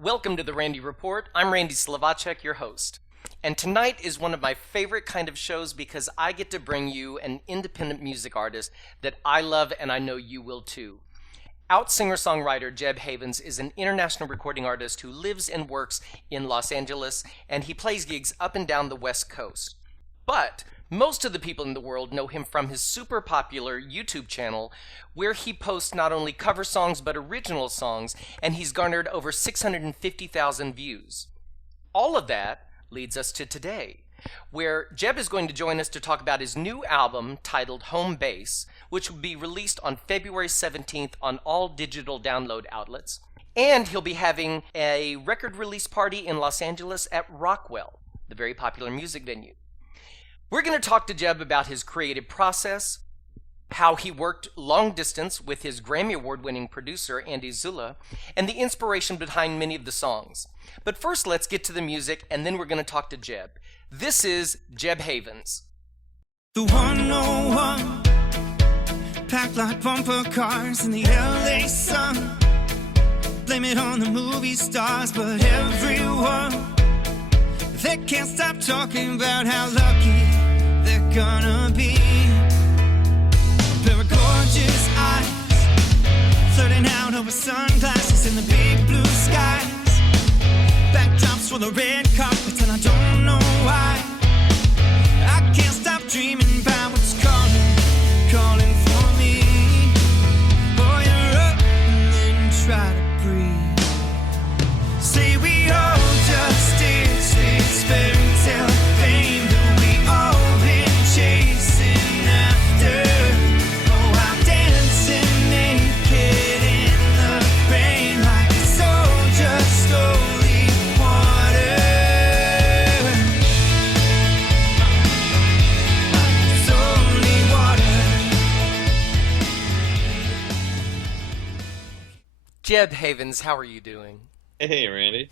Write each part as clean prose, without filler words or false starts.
Welcome to the Randy Report. I'm Randy Slavacek, your host. And tonight is one of my favorite kind of shows because I get to bring you an independent music artist that I love and I know you will too. Out singer-songwriter Jeb Havens is an international recording artist who lives and works in Los Angeles, and he plays gigs up and down the West Coast. But most of the people in the world know him from his super popular YouTube channel, where he posts not only cover songs but original songs, and he's garnered over 650,000 views. All of that leads us to today, where Jeb is going to join us to talk about his new album titled Home Base, which will be released on February 17th on all digital download outlets. And he'll be having a record release party in Los Angeles at Rockwell, the very popular music venue. We're going to talk to Jeb about his creative process, how he worked long distance with his Grammy Award-winning producer, Andy Zula, and the inspiration behind many of the songs. But first, let's get to the music, and then we're going to talk to Jeb. This is Jeb Havens. The 101, packed like bumper cars in the LA sun. Blame it on the movie stars, but everyone, they can't stop talking about how lucky they're gonna be. A pair of gorgeous eyes, flirting out over sunglasses in the big blue skies. Backdrops for the red carpet, and I don't know why. I can't stop dreaming about what's calling for me. Oh, you're up and then try to breathe. Say we all just did this fairy tale fame that we all been chasing after. Oh, I'm dancing naked in the rain like it's all just holy water. It's holy water. Jeb Havens, how are you doing? Hey, Randy.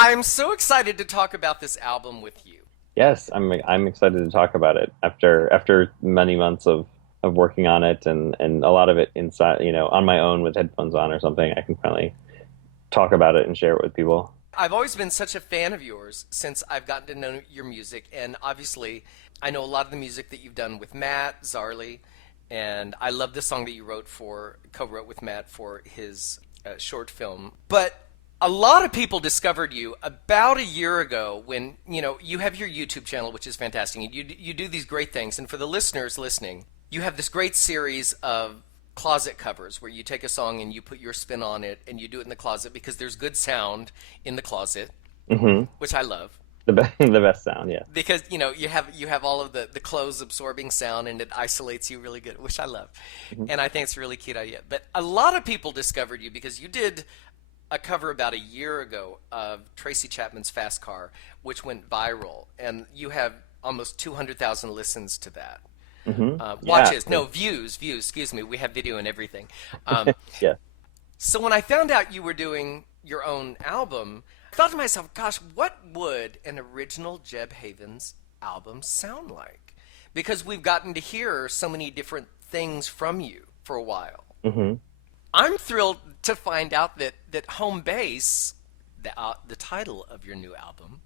I'm so excited to talk about this album with you. Yes, I'm excited to talk about it after many months of working on it and a lot of it inside, on my own with headphones on or something. I can finally talk about it and share it with people. I've always been such a fan of yours since I've gotten to know your music, and obviously I know a lot of the music that you've done with Matt Zarley, and I love the song that you co-wrote with Matt for his short film. But a lot of people discovered you about a year ago when, you have your YouTube channel, which is fantastic. You do these great things. And for the listeners listening, you have this great series of closet covers where you take a song and you put your spin on it and you do it in the closet because there's good sound in the closet, which I love. The best sound, yeah. Because, you have all of the clothes absorbing sound and it isolates you really good, which I love. And I think it's a really cute idea. But a lot of people discovered you because you did a cover about a year ago of Tracy Chapman's Fast Car, which went viral, and you have almost 200,000 listens to that. Watches, yeah. No, views, excuse me, we have video and everything. Yeah. So when I found out you were doing your own album, I thought to myself, gosh, what would an original Jeb Havens album sound like? Because we've gotten to hear so many different things from you for a while. I'm thrilled to find out that Home Base, the title of your new album,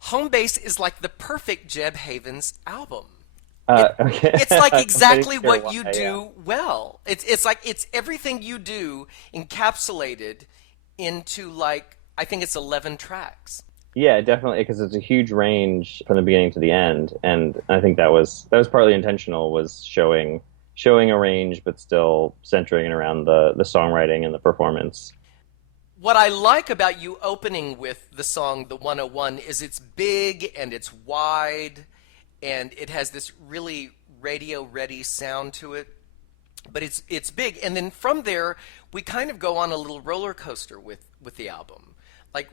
Home Base is like the perfect Jeb Havens album. Okay. It's like exactly what you do well. It's like it's everything you do encapsulated into I think it's 11 tracks. Yeah, definitely, because it's a huge range from the beginning to the end, and I think that was partly intentional, was showing a range, but still centering it around the songwriting and the performance. What I like about you opening with the song The 101 is it's big and it's wide and it has this really radio-ready sound to it, but it's big. And then from there, we kind of go on a little roller coaster with the album.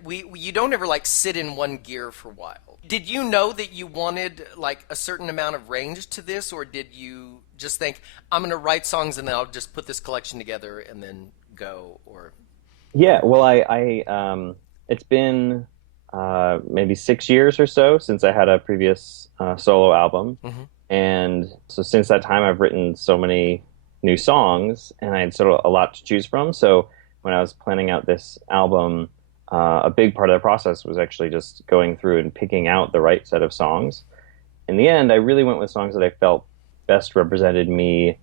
You don't ever sit in one gear for a while. Did you know that you wanted a certain amount of range to this, or did you just think, I'm going to write songs and then I'll just put this collection together and then go? Or yeah, well, I it's been maybe 6 years or so since I had a previous solo album, and so since that time I've written so many new songs and I had sort of a lot to choose from. So when I was planning out this album, a big part of the process was actually just going through and picking out the right set of songs. In the end, I really went with songs that I felt best represented me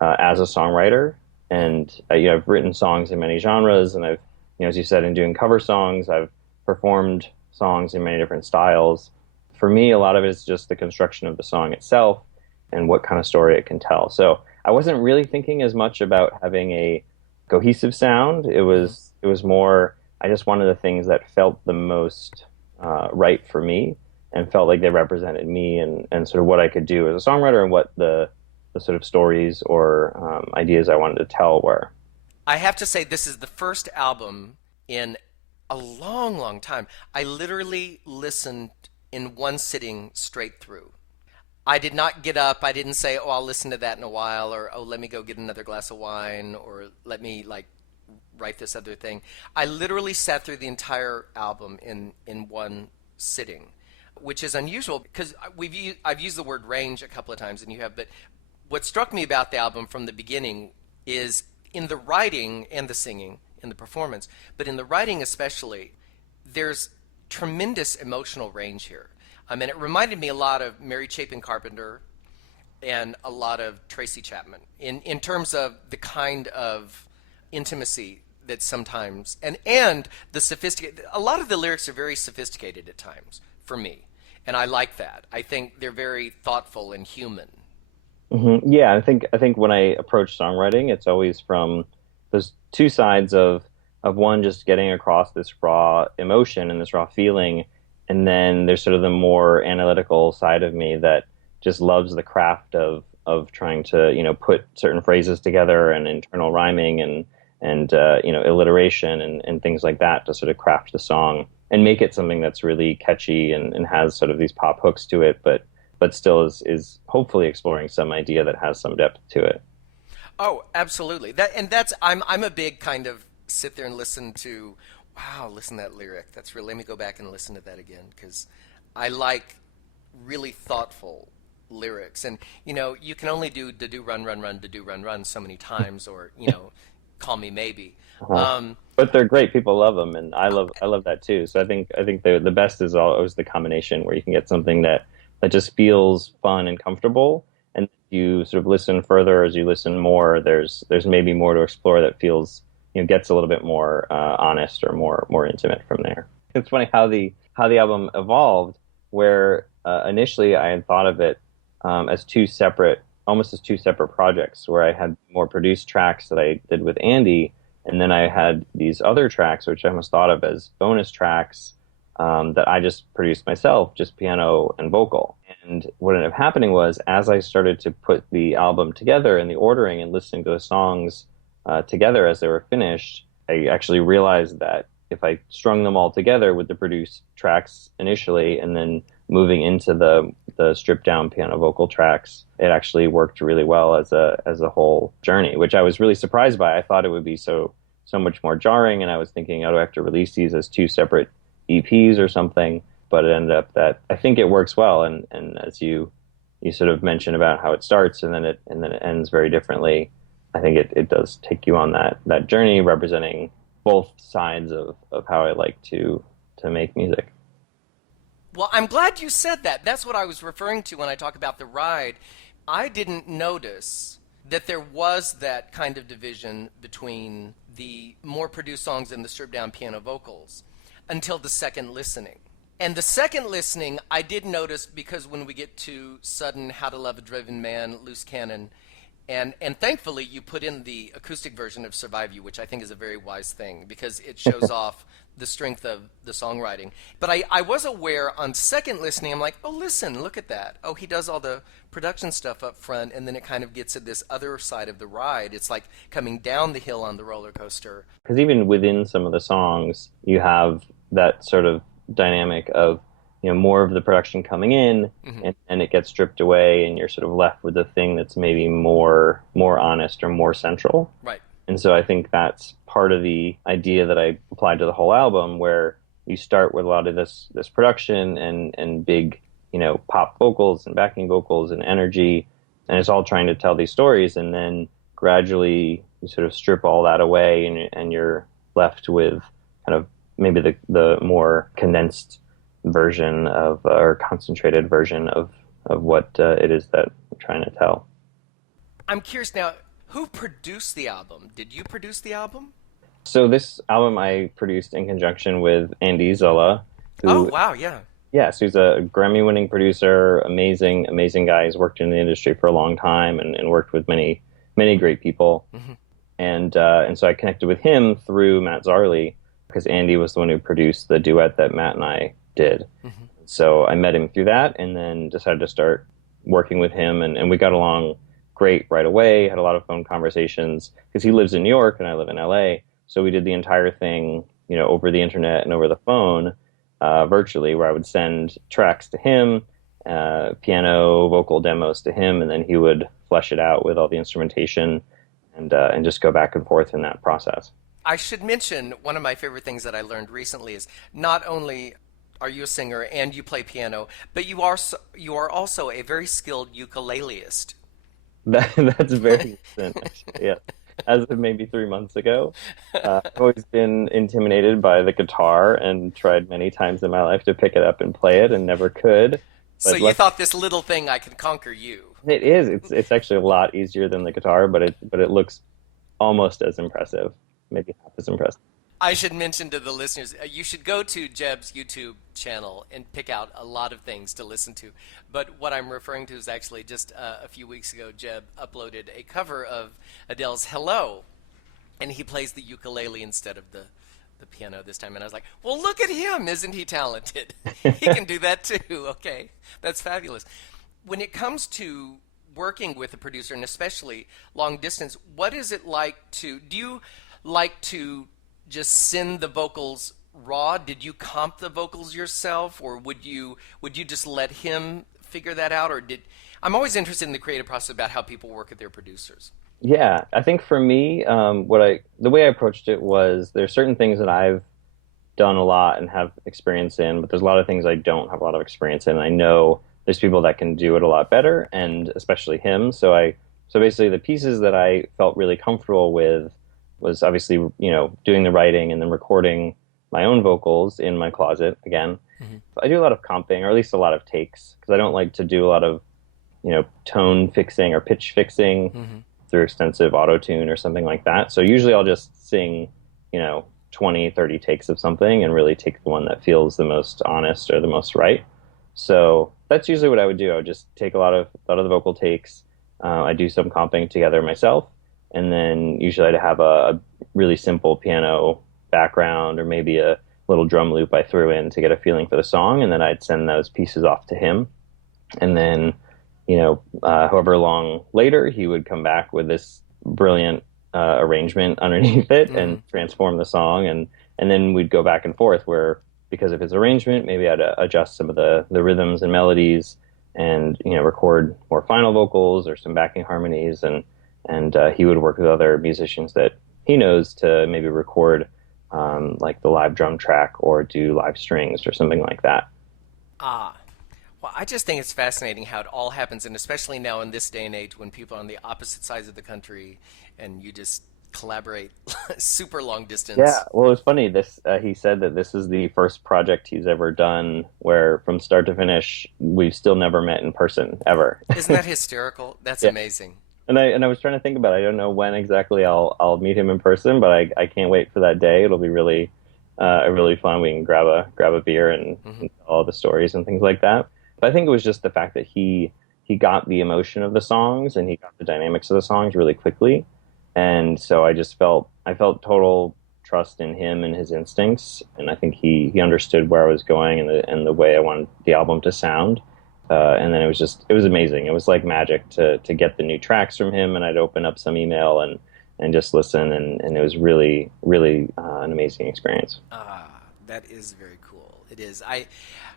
as a songwriter. And I've written songs in many genres, and I've, as you said, in doing cover songs, I've performed songs in many different styles. For me, a lot of it is just the construction of the song itself and what kind of story it can tell. So I wasn't really thinking as much about having a cohesive sound. It was more, I just wanted the things that felt the most right for me and felt like they represented me and sort of what I could do as a songwriter and what the sort of stories or ideas I wanted to tell were. I have to say, this is the first album in a long, long time. I literally listened in one sitting straight through. I did not get up. I didn't say, oh, I'll listen to that in a while, or, oh, let me go get another glass of wine, or let me, write this other thing. I literally sat through the entire album in one sitting, which is unusual because I've used the word range a couple of times, and you have, but what struck me about the album from the beginning is in the writing and the singing, in the performance, but in the writing especially, there's tremendous emotional range here. I mean, it reminded me a lot of Mary Chapin Carpenter and a lot of Tracy Chapman in terms of the kind of intimacy that sometimes, and the sophisticated, a lot of the lyrics are very sophisticated at times for me. And I like that. I think they're very thoughtful and human. Mm-hmm. Yeah, I think when I approach songwriting, it's always from those two sides of one, just getting across this raw emotion and this raw feeling, and then there's sort of the more analytical side of me that just loves the craft of trying to put certain phrases together and internal rhyming and alliteration and things like that to sort of craft the song and make it something that's really catchy and has sort of these pop hooks to it, but still is hopefully exploring some idea that has some depth to it. Oh, absolutely. I'm a big kind of sit there and listen to, wow, listen to that lyric. That's really, let me go back and listen to that again, because I like really thoughtful lyrics. And, you can only do run, run, run, do run, run so many times, or, call me maybe. Uh-huh. But they're great. People love them, and I love that too. So I think the best is always the combination where you can get something that just feels fun and comfortable, and you sort of listen further as you listen more. There's maybe more to explore that feels gets a little bit more honest or more intimate from there. It's funny how the album evolved, where initially I had thought of it as almost as two separate projects, where I had more produced tracks that I did with Andy, and then I had these other tracks which I almost thought of as bonus tracks that I just produced myself, just piano and vocal. And what ended up happening was, as I started to put the album together and the ordering and listening to the songs together as they were finished, I actually realized that if I strung them all together with the produced tracks initially and then moving into the stripped down piano vocal tracks, it actually worked really well as a whole journey, which I was really surprised by. I thought it would be so much more jarring, and I was thinking, oh, do I have to release these as two separate EPs or something? But it ended up that I think it works well, and as you sort of mentioned about how it starts and then it ends very differently, I think it does take you on that journey, representing both sides of how I like to make music. Well, I'm glad you said that. That's what I was referring to when I talk about the ride. I didn't notice that there was that kind of division between the more produced songs and the stripped down piano vocals until the second listening. And the second listening I did notice, because when we get to Sudden, How to Love a Driven Man, Loose Cannon, and thankfully you put in the acoustic version of Survive You, which I think is a very wise thing because it shows off the strength of the songwriting. But I was aware on second listening, I'm like, oh, listen, look at that. Oh, he does all the production stuff up front, and then it kind of gets at this other side of the ride. It's like coming down the hill on the roller coaster. Because even within some of the songs, you have that sort of dynamic of more of the production coming in, mm-hmm. and it gets stripped away, and you're sort of left with the thing that's maybe more honest or more central. Right. And so I think that's part of the idea that I applied to the whole album, where you start with a lot of this production and big, pop vocals and backing vocals and energy, and it's all trying to tell these stories, and then gradually you sort of strip all that away, and you're left with kind of maybe the more condensed version of or concentrated version of what it is that I'm trying to tell. I'm curious now, who produced the album? Did you produce the album? So this album I produced in conjunction with Andy Zola, Oh, who, wow, yeah. yes, who's a Grammy-winning producer, amazing guy. He's worked in the industry for a long time and worked with many great people. Hmm. And so I connected with him through Matt Zarley because Andy was the one who produced the duet that Matt and I did. Hmm. So I met him through that, and then decided to start working with him, and we got along great right away. Had a lot of phone conversations because he lives in New York and I live in LA. So we did the entire thing, over the internet and over the phone, virtually, where I would send tracks to him, piano, vocal demos to him, and then he would flesh it out with all the instrumentation and just go back and forth in that process. I should mention one of my favorite things that I learned recently is not only are you a singer and you play piano, but you are also a very skilled ukuleleist. That's very recent, actually, yeah. As of maybe 3 months ago. I've always been intimidated by the guitar and tried many times in my life to pick it up and play it and never could. So you thought this little thing I can conquer you. It is. It's actually a lot easier than the guitar, but it looks almost as impressive, maybe half as impressive. I should mention to the listeners, you should go to Jeb's YouTube channel and pick out a lot of things to listen to. But what I'm referring to is actually just a few weeks ago, Jeb uploaded a cover of Adele's Hello, and he plays the ukulele instead of the piano this time. And I was like, well, look at him. Isn't he talented? He can do that too. Okay, that's fabulous. When it comes to working with a producer, and especially long distance, what is it like do you like to just send the vocals raw? Did you comp the vocals yourself, or would you just let him figure that out? I'm always interested in the creative process about how people work with their producers. Yeah, I think for me, the way I approached it was there's certain things that I've done a lot and have experience in, but there's a lot of things I don't have a lot of experience in. I know there's people that can do it a lot better, and especially him. So basically the pieces that I felt really comfortable with was obviously, doing the writing and then recording my own vocals in my closet again. Mm-hmm. I do a lot of comping, or at least a lot of takes, because I don't like to do a lot of, tone fixing or pitch fixing mm-hmm. through extensive auto-tune or something like that. So usually I'll just sing, 20, 30 takes of something and really take the one that feels the most honest or the most right. So that's usually what I would do. I would just take a lot of the vocal takes. I do some comping together myself. And then usually I'd have a really simple piano background or maybe a little drum loop I threw in to get a feeling for the song. And then I'd send those pieces off to him. And then, however long later, he would come back with this brilliant arrangement underneath it mm-hmm. and transform the song. And then we'd go back and forth where, because of his arrangement, maybe I'd adjust some of the rhythms and melodies and, record more final vocals or some backing harmonies. And he would work with other musicians that he knows to maybe record like the live drum track or do live strings or something like that. Well, I just think it's fascinating how it all happens, and especially now in this day and age when people are on the opposite sides of the country and you just collaborate super long distance. Yeah, well, it's funny. He said that this is the first project he's ever done where from start to finish, we've still never met in person, ever. Isn't that hysterical? That's amazing. And I was trying to think about it. I don't know when exactly I'll meet him in person, but I can't wait for that day. It'll be really fun. We can grab a beer and, mm-hmm. and tell all the stories and things like that. But I think it was just the fact that he got the emotion of the songs and he got the dynamics of the songs really quickly. And so I felt total trust in him and his instincts. And I think he understood where I was going and the way I wanted the album to sound. And then it was amazing. It was like magic to get the new tracks from him, and I'd open up some email and just listen, and it was really, really an amazing experience. That is very cool. It is.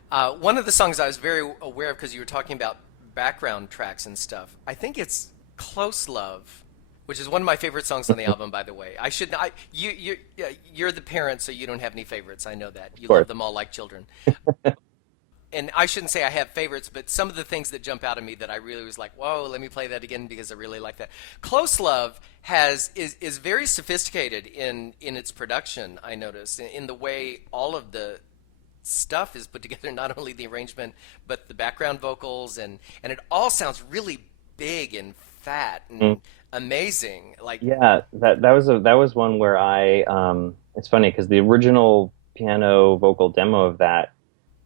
One of the songs I was very aware of because you were talking about background tracks and stuff. I think it's "Close Love," which is one of my favorite songs on the album, by the way. You're the parent, so you don't have any favorites. I know that. You love them all like children. and I shouldn't say I have favorites, but some of the things that jump out at me that I really was like, whoa, let me play that again because I really like that. Close Love is very sophisticated in its production, I noticed, in the way all of the stuff is put together, not only the arrangement, but the background vocals, and it all sounds really big and fat and amazing. Like, Yeah, that was one where it's funny because the original piano vocal demo of that,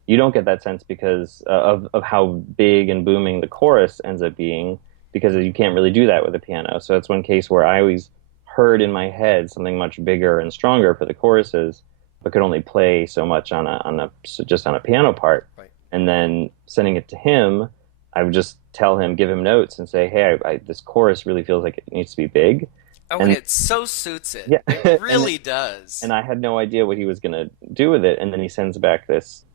you don't get that sense because of how big and booming the chorus ends up being, because you can't really do that with a piano. So that's one case where I always heard in my head something much bigger and stronger for the choruses, but could only play so much just on a piano part. right. And then sending it to him, I would just tell him, give him notes and say, hey, this chorus really feels like it needs to be big. Oh, and it so suits it. Yeah. It really does. And I had no idea what he was going to do with it. And then he sends back this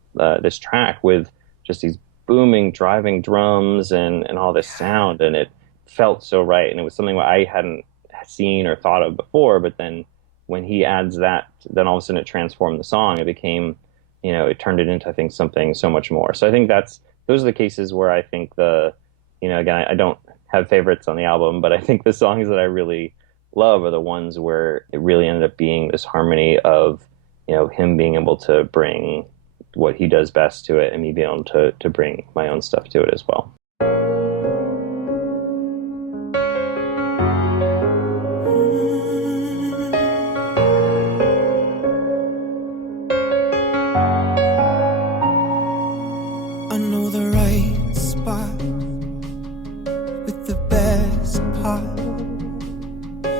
track with just these booming, driving drums and all this sound. And it felt so right. And it was something I hadn't seen or thought of before. But then when he adds that, then all of a sudden it transformed the song. It became, it turned it into, I think, something so much more. So I think those are the cases where I think again, I don't have favorites on the album, but I think the songs that I really love are the ones where it really ended up being this harmony of, him being able to bring what he does best to it and me being able to bring my own stuff to it as well. I know the right spot with the best part.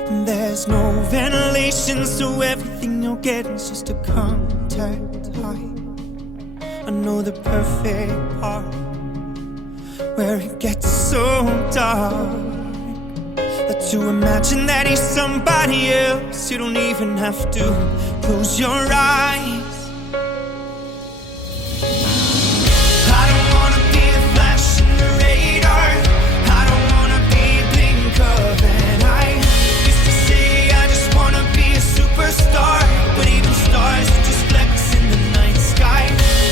And there's no ventilation, so everything you'll get is just a contact high. I know the perfect part where it gets so dark that you imagine that he's somebody else. You don't even have to close your eyes. But even stars are just flecks in the night sky.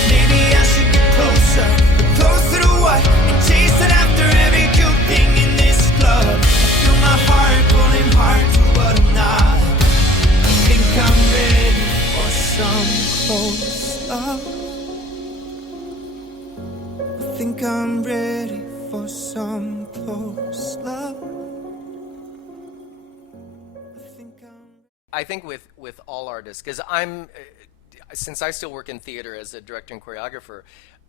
Maybe I should get closer, but closer to what? And chasing after every cute thing in this club. I feel my heart pulling hard to what I'm not. I think I'm ready for some close love. I think I'm ready for some close love. I think with all artists, because since I still work in theater as a director and choreographer,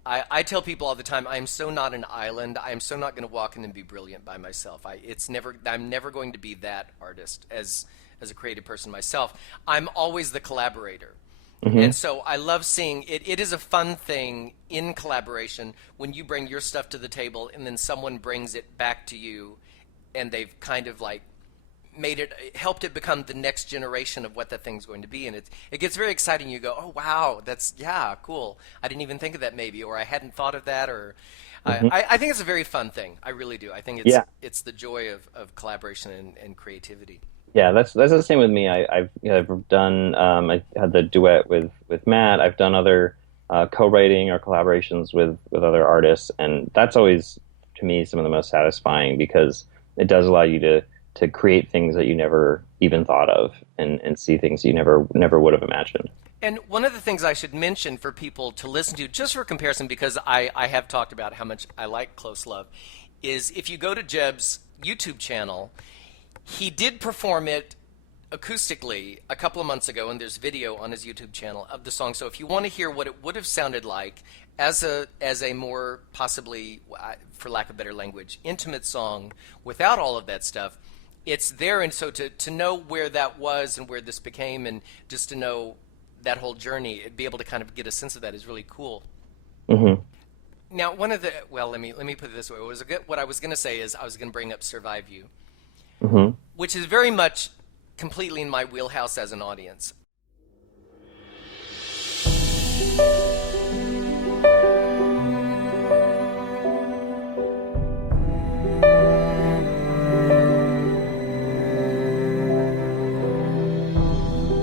I tell people all the time, I'm so not an island. I am so not going to walk in and be brilliant by myself. I'm never going to be that artist as a creative person myself. I'm always the collaborator. Mm-hmm. And so I love seeing it. It is a fun thing in collaboration when you bring your stuff to the table and then someone brings it back to you and they've kind of like helped it become the next generation of what that thing's going to be, and it gets very exciting. You go, oh wow, that's cool. I didn't even think of that maybe, or I hadn't thought of that, or I think it's a very fun thing. I really do. I think it's the joy of collaboration and creativity. Yeah, that's the same with me. I've done I had the duet with Matt. I've done other co-writing or collaborations with other artists, and that's always to me some of the most satisfying because it does allow you to create things that you never even thought of and see things you never would have imagined. And one of the things I should mention for people to listen to, just for comparison, because I have talked about how much I like Close Love, is if you go to Jeb's YouTube channel, he did perform it acoustically a couple of months ago, and there's video on his YouTube channel of the song. So if you want to hear what it would have sounded like as a more possibly, for lack of better language, intimate song without all of that stuff, it's there. And so to know where that was and where this became, and just to know that whole journey, be able to kind of get a sense of that is really cool. Mm-hmm. Now, let me put it this way. What I was going to say is I was going to bring up Survive You, mm-hmm. which is very much completely in my wheelhouse as an audience.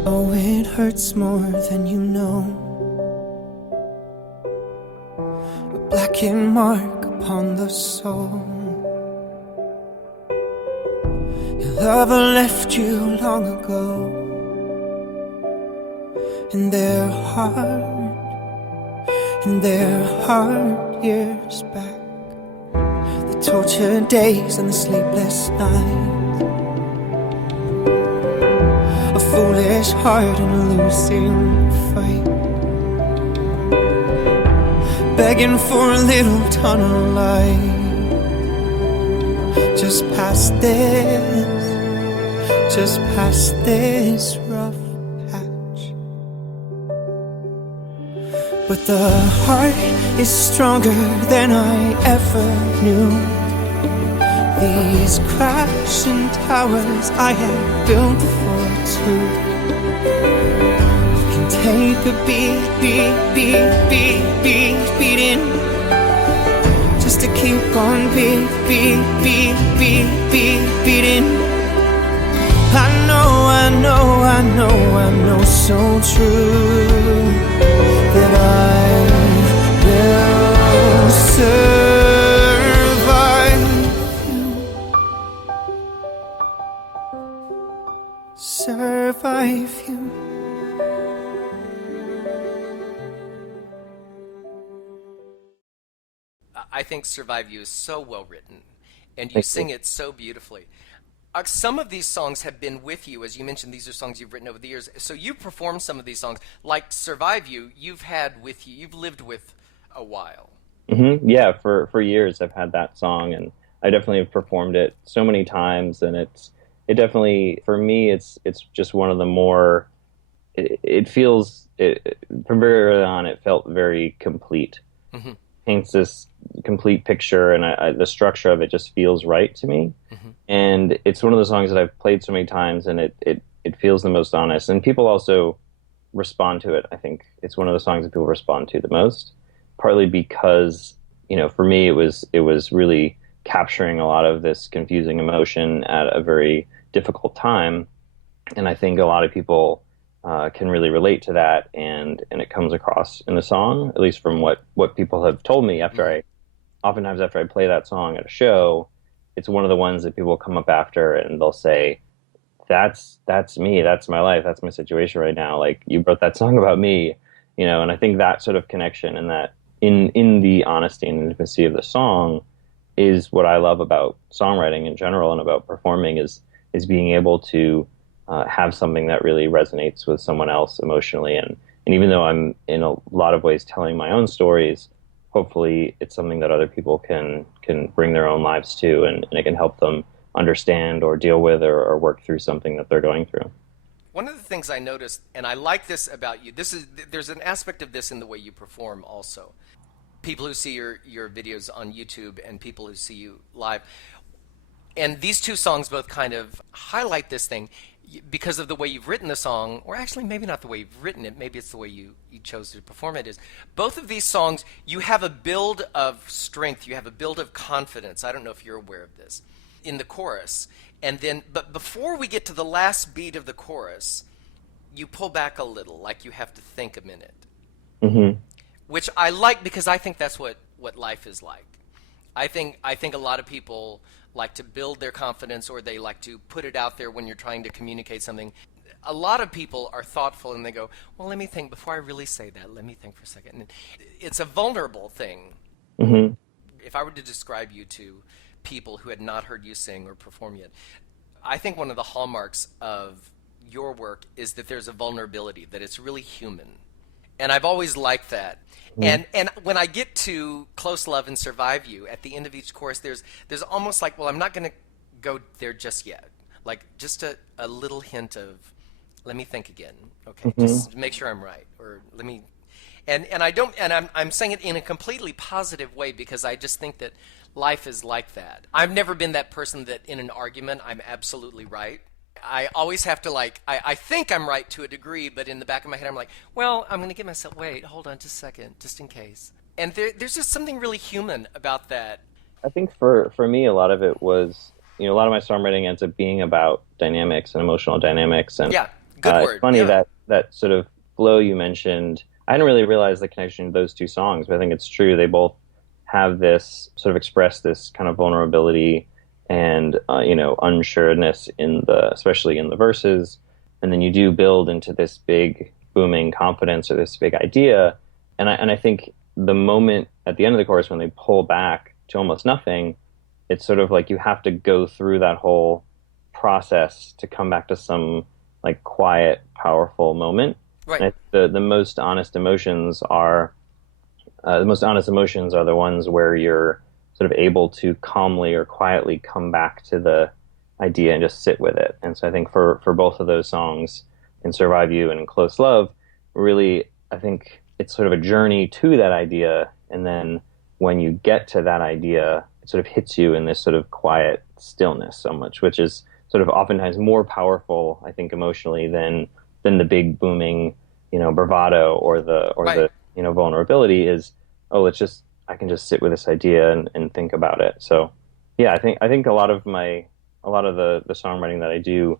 Oh, it hurts more than you know. broken mark upon the soul. Your lover left you long ago, in their heart years back. The tortured days and the sleepless nights, a foolish heart and a losing fight, begging for a little tunnel light. Just past this rough patch. But the heart is stronger than I ever knew. These crashing towers I have built for two can take a beating, just to keep on beating. I know so true that I will survive you. I think Survive You is so well written, and you sing it so beautifully. Some of these songs have been with you. As you mentioned, these are songs you've written over the years. So you've performed some of these songs. Like Survive You, you've lived with a while. Mm-hmm. Yeah, for years I've had that song, and I definitely have performed it so many times, and it definitely, for me, it's just one of the more, it feels, from very early on, it felt very complete. Mm-hmm. Paints this complete picture, and the structure of it just feels right to me. Mm-hmm. And it's one of the songs that I've played so many times, and it feels the most honest. And people also respond to it. I think it's one of the songs that people respond to the most, partly because, for me, it was really capturing a lot of this confusing emotion at a very difficult time. And I think a lot of people can really relate to that, and it comes across in the song, at least from what people have told me oftentimes after I play that song at a show. It's one of the ones that people come up after and they'll say, that's me, that's my life, that's my situation right now. Like, you wrote that song about me, and I think that sort of connection and that in the honesty and intimacy of the song is what I love about songwriting in general and about performing is being able to have something that really resonates with someone else emotionally. And even though I'm in a lot of ways telling my own stories, hopefully it's something that other people can bring their own lives to, and it can help them understand or deal with or work through something that they're going through. One of the things I noticed, and I like this about you, there's an aspect of this in the way you perform also. People who see your videos on YouTube and people who see you live. And these two songs both kind of highlight this thing because of the way you've written the song, or actually maybe not the way you've written it, maybe it's the way you chose to perform it. Is both of these songs, you have a build of strength, you have a build of confidence. I don't know if you're aware of this, in the chorus. And then, but before we get to the last beat of the chorus, you pull back a little, like you have to think a minute. Mm-hmm. Which I like, because I think that's what life is like. I think a lot of people like to build their confidence, or they like to put it out there when you're trying to communicate something. A lot of people are thoughtful and they go, well, let me think before I really say that. Let me think for a second. And it's a vulnerable thing. Mm-hmm. If I were to describe you to people who had not heard you sing or perform yet, I think one of the hallmarks of your work is that there's a vulnerability, that it's really human. And I've always liked that. Mm. And when I get to Close Love and Survive You, at the end of each chorus, there's almost like, well, I'm not going to go there just yet. Like, just a little hint of, let me think again. Okay, mm-hmm. Just make sure I'm right. Or let me, and I'm saying it in a completely positive way, because I just think that life is like that. I've never been that person that in an argument, I'm absolutely right. I always have to, I think I'm right to a degree, but in the back of my head, I'm like, well, I'm going to get myself, wait, hold on just a second, just in case. And there's just something really human about that. I think for me, a lot of it was, a lot of my songwriting ends up being about dynamics and emotional dynamics. And yeah, good word. It's funny yeah. that sort of flow you mentioned, I didn't really realize the connection to those two songs, but I think it's true. They both have this sort of express this kind of vulnerability and unsureness especially in the verses, and then you do build into this big booming confidence or this big idea, and I think the moment at the end of the chorus when they pull back to almost nothing, it's sort of like you have to go through that whole process to come back to some like quiet, powerful moment. Right. And the most honest emotions are the ones where you're sort of able to calmly or quietly come back to the idea and just sit with it. And so I think for both of those songs, in Survive You and in Close Love, really, I think it's sort of a journey to that idea. And then when you get to that idea, it sort of hits you in this sort of quiet stillness so much, which is sort of oftentimes more powerful, I think, emotionally than the big booming, bravado or the vulnerability is, I can just sit with this idea and think about it. So yeah, I think a lot of the songwriting that I do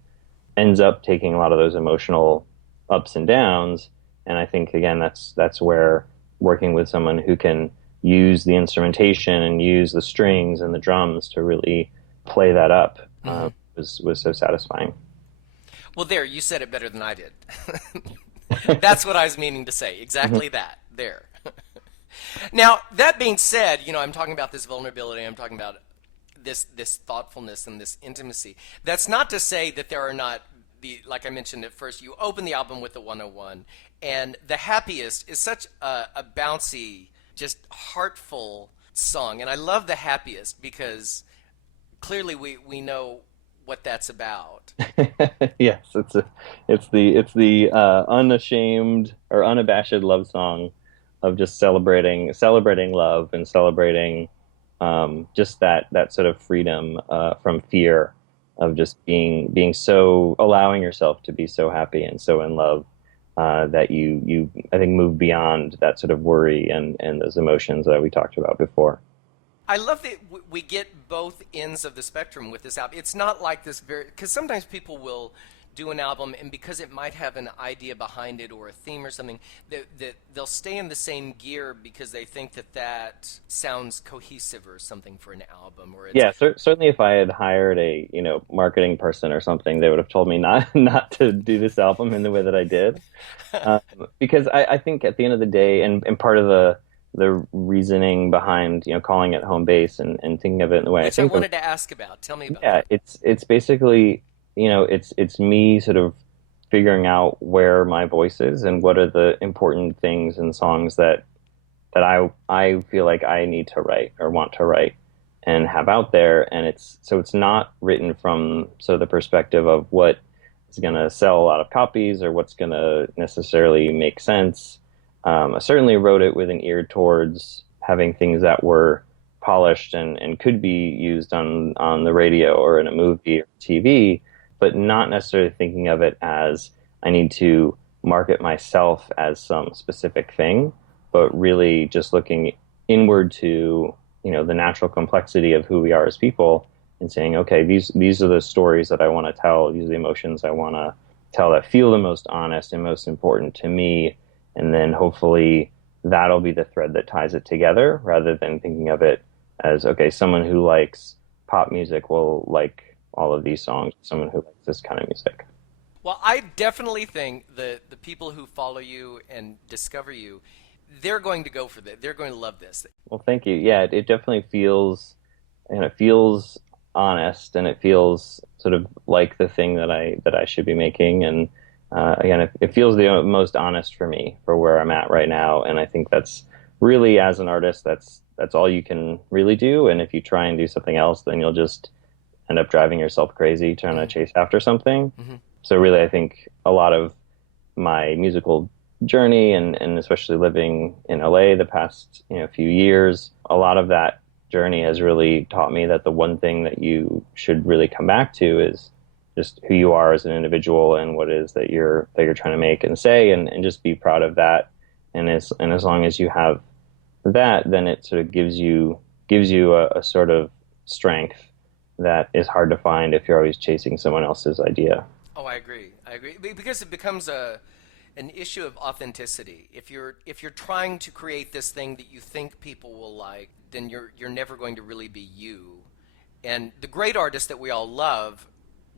ends up taking a lot of those emotional ups and downs. And I think, again, that's where working with someone who can use the instrumentation and use the strings and the drums to really play that up was so satisfying. Well, there, you said it better than I did. That's what I was meaning to say. Exactly that. There. Now, that being said, I'm talking about this vulnerability. I'm talking about this thoughtfulness and this intimacy. That's not to say that there are not like I mentioned at first, you open the album with the 101, and The Happiest is such a bouncy, just heartful song. And I love The Happiest because clearly we know what that's about. Yes, it's the unashamed or unabashed love song of just celebrating love and celebrating just that sort of freedom from fear of just being so, allowing yourself to be so happy and so in love that you I think move beyond that sort of worry and those emotions that we talked about before. I love that we get both ends of the spectrum with this album. It's not like this because sometimes people will do an album, and because it might have an idea behind it or a theme or something, that they'll stay in the same gear because they think that sounds cohesive or something for an album. Or certainly if I had hired a marketing person or something, they would have told me not to do this album in the way that I did, because I think at the end of the day, and part of the reasoning behind calling it Home Base and thinking of it in the way which I wanted to ask about. Tell me about that. It's basically it's me sort of figuring out where my voice is and what are the important things in songs that I feel like I need to write or want to write and have out there. And it's not written from the perspective of what is going to sell a lot of copies or what's going to necessarily make sense. I certainly wrote it with an ear towards having things that were polished and could be used on the radio or in a movie or TV, but not necessarily thinking of it as I need to market myself as some specific thing, but really just looking inward to, the natural complexity of who we are as people and saying, okay, these are the stories that I want to tell. These are the emotions I want to tell that feel the most honest and most important to me. And then hopefully that'll be the thread that ties it together rather than thinking of it as, okay, someone who likes pop music will like all of these songs, someone who likes this kind of music. Well, I definitely think the people who follow you and discover you, they're going to go for that. They're going to love this. Well, thank you. Yeah, it definitely feels, it feels honest, and it feels sort of like the thing that I should be making. And again, it feels the most honest for me for where I'm at right now. And I think that's really, as an artist, that's all you can really do. And if you try and do something else, then you'll just end up driving yourself crazy trying to chase after something. Mm-hmm. So really, I think a lot of my musical journey and especially living in LA the past few years, a lot of that journey has really taught me that the one thing that you should really come back to is just who you are as an individual and what it is that you're trying to make and say, and just be proud of that. And as long as you have that, then it sort of gives you a sort of strength that is hard to find if you're always chasing someone else's idea. Oh, I agree. Because it becomes an issue of authenticity. If you're trying to create this thing that you think people will like, then you're never going to really be you. And the great artists that we all love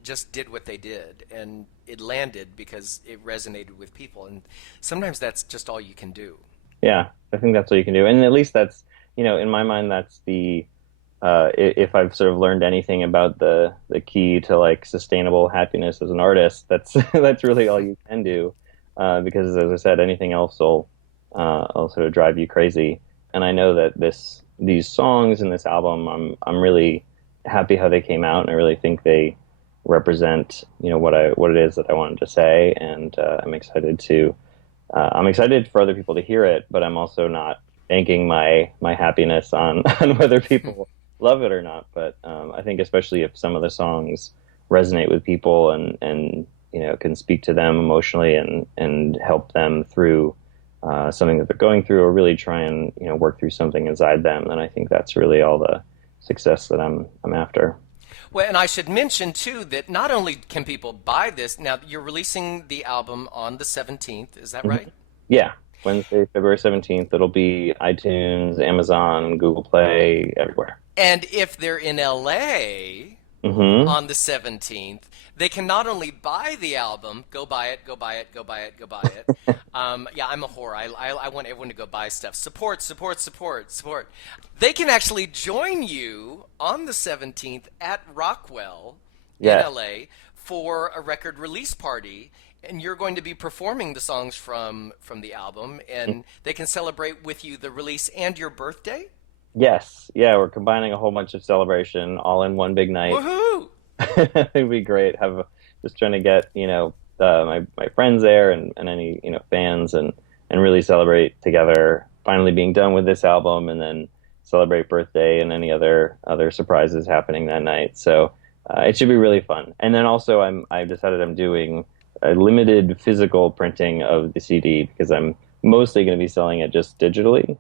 just did what they did, and it landed because it resonated with people. And sometimes that's just all you can do. Yeah, I think that's what you can do. And at least that's, in my mind, that's the, if I've sort of learned anything about the key to like sustainable happiness as an artist, that's that's really all you can do. Because as I said, anything else will sort of drive you crazy. And I know that these songs in this album, I'm really happy how they came out, and I really think they represent, what it is that I wanted to say. And I'm excited for other people to hear it, but I'm also not banking my happiness on whether people love it or not. But I think especially if some of the songs resonate with people and can speak to them emotionally and help them through something that they're going through, or really try and work through something inside them, then I think that's really all the success that I'm after. Well, and I should mention, too, that not only can people buy this, now you're releasing the album on the 17th, is that right? Yeah, Wednesday, February 17th. It'll be iTunes, Amazon, Google Play, everywhere. And if they're in LA on the 17th, they can not only buy the album, go buy it. Yeah, I'm a whore. I want everyone to go buy stuff. Support. They can actually join you on the 17th at Rockwell in LA for a record release party. And you're going to be performing the songs from the album, and they can celebrate with you the release and your birthday? Yes. Yeah, we're combining a whole bunch of celebration all in one big night. Woohoo! It'd be great. Just trying to get, my friends there and any, fans and really celebrate together, finally being done with this album, and then celebrate birthday and any other surprises happening that night. So it should be really fun. And then also I've decided I'm doing a limited physical printing of the CD because I'm mostly going to be selling it just digitally.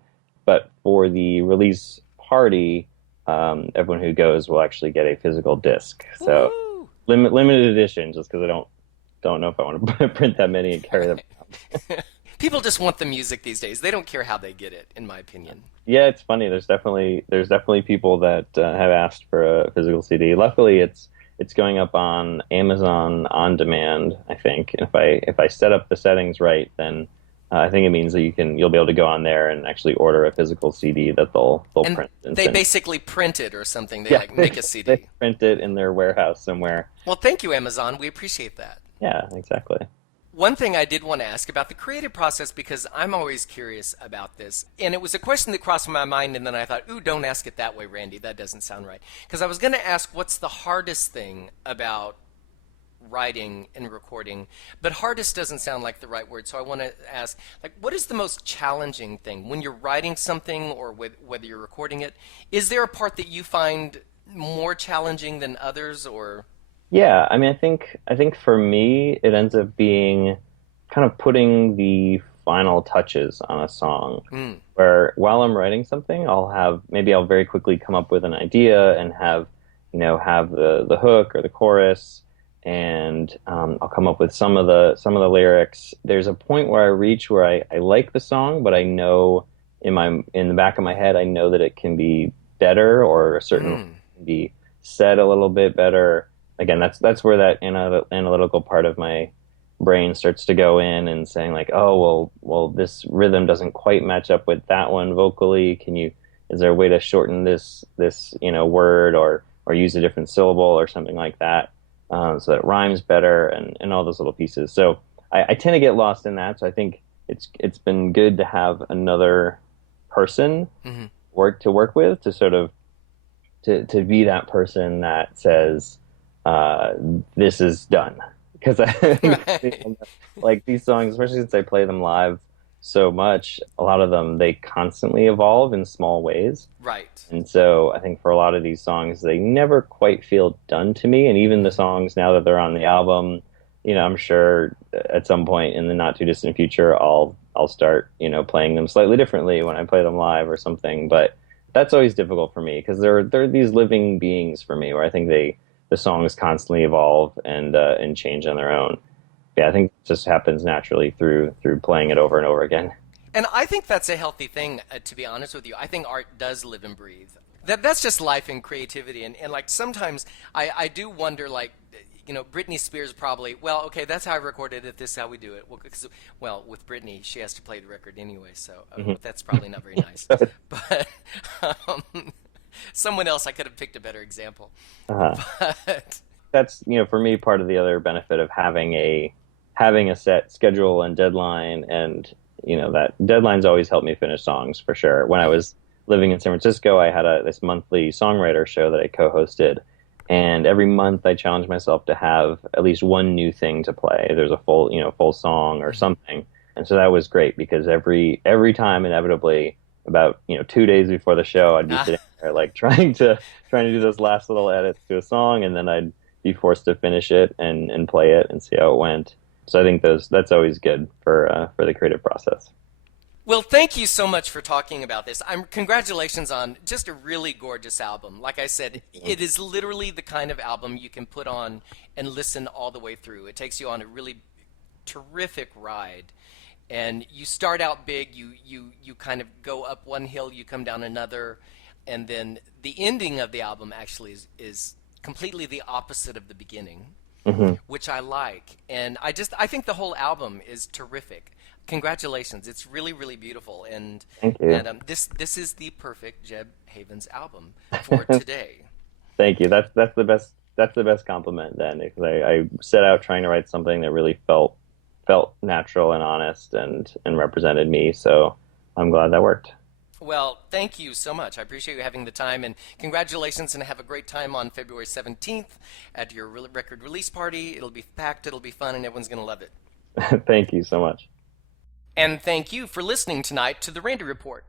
But for the release party, everyone who goes will actually get a physical disc. So limited edition, just because I don't know if I want to print that many and carry them around. People just want the music these days. They don't care how they get it, in my opinion. Yeah, it's funny. There's definitely people that have asked for a physical CD. Luckily, it's going up on Amazon on demand, I think. And if I set up the settings right, then I think it means that you'll be able to go on there and actually order a physical CD that they'll print. And they basically print it or something. They make a CD. They print it in their warehouse somewhere. Well, thank you, Amazon. We appreciate that. Yeah, exactly. One thing I did want to ask about the creative process, because I'm always curious about this, and it was a question that crossed my mind, and then I thought, ooh, don't ask it that way, Randy. That doesn't sound right. Because I was going to ask, what's the hardest thing about writing and recording? But hardest doesn't sound like the right word, so I want to ask, what is the most challenging thing when you're writing something or whether you're recording it? Is there a part that you find more challenging than others, or... Yeah, I mean, I think for me, it ends up being kind of putting the final touches on a song. Where while I'm writing something, I'll very quickly come up with an idea and have the hook or the chorus, and I'll come up with some of the lyrics. There's a point where I reach where I like the song, but I know in the back of my head, I know that it can be better, or a certain can be said a little bit better. Again, that's where that analytical part of my brain starts to go in and saying like, oh, well, this rhythm doesn't quite match up with that one vocally. Is there a way to shorten this word or use a different syllable or something like that, so that it rhymes better and all those little pieces. So I tend to get lost in that. So I think it's been good to have another person work with to sort of to be that person that says, this is done. Because like these songs, especially since I play them live so much, a lot of them, they constantly evolve in small ways. Right. And so I think for a lot of these songs, they never quite feel done to me. And even the songs now that they're on the album, I'm sure at some point in the not too distant future, I'll start, playing them slightly differently when I play them live or something. But that's always difficult for me because they're these living beings for me, where I think the songs constantly evolve and change on their own. yeah, I think it just happens naturally through playing it over and over again. And I think that's a healthy thing, to be honest with you. I think art does live and breathe. That's just life and creativity. And like sometimes I do wonder, like, Britney Spears probably, well, okay, that's how I recorded it. This is how we do it. Well, with Britney, she has to play the record anyway, so that's probably not very nice. But someone else, I could have picked a better example. But that's, for me, part of the other benefit of having a set schedule and deadline, and that deadlines always help me finish songs for sure. When I was living in San Francisco, I had this monthly songwriter show that I co-hosted, and every month I challenged myself to have at least one new thing to play. There's a full song or something, and so that was great because every time, inevitably, about 2 days before the show, I'd be sitting there like trying to do those last little edits to a song, and then I'd be forced to finish it and play it and see how it went. So I think that's always good for the creative process. Well, thank you so much for talking about this. Congratulations on just a really gorgeous album. Like I said, it is literally the kind of album you can put on and listen all the way through. It takes you on a really terrific ride. And you start out big, you kind of go up one hill, you come down another, and then the ending of the album actually is completely the opposite of the beginning. Which I like, and I think the whole album is terrific. Congratulations! It's really, really beautiful, and thank you. And this is the perfect Jeb Havens album for today. Thank you. That's the best compliment then, because I set out trying to write something that really felt natural and honest and represented me. So I'm glad that worked. Well, thank you so much. I appreciate you having the time, and congratulations, and have a great time on February 17th at your record release party. It'll be packed, it'll be fun, and everyone's going to love it. Thank you so much. And thank you for listening tonight to The Randy Report.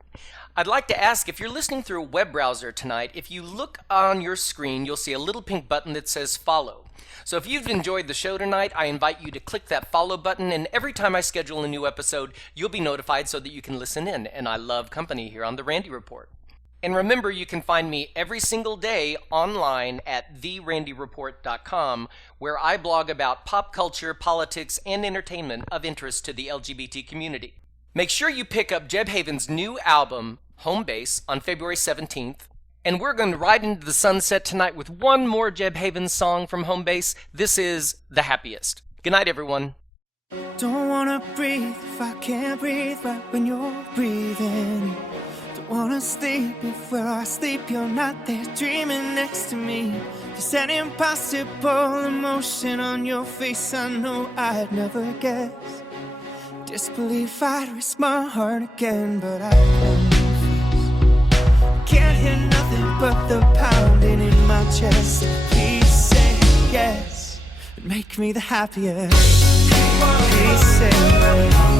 I'd like to ask, if you're listening through a web browser tonight, if you look on your screen, you'll see a little pink button that says follow. So if you've enjoyed the show tonight, I invite you to click that follow button, and every time I schedule a new episode, you'll be notified so that you can listen in. And I love company here on The Randy Report. And remember, you can find me every single day online at therandyreport.com, where I blog about pop culture, politics, and entertainment of interest to the LGBT community. Make sure you pick up Jeb Havens' new album, Home Base, on February 17th. And we're going to ride into the sunset tonight with one more Jeb Havens song from Home Base. This is The Happiest. Good night, everyone. Don't wanna breathe if I can't breathe right when you're breathing. Don't wanna sleep if where I sleep you're not there dreaming next to me. There's an impossible emotion on your face I know I'd never guess. Disbelief I'd risk my heart again, but I can't hear nothing but the pounding in my chest. Please say yes and make me the happiest. Please say yes.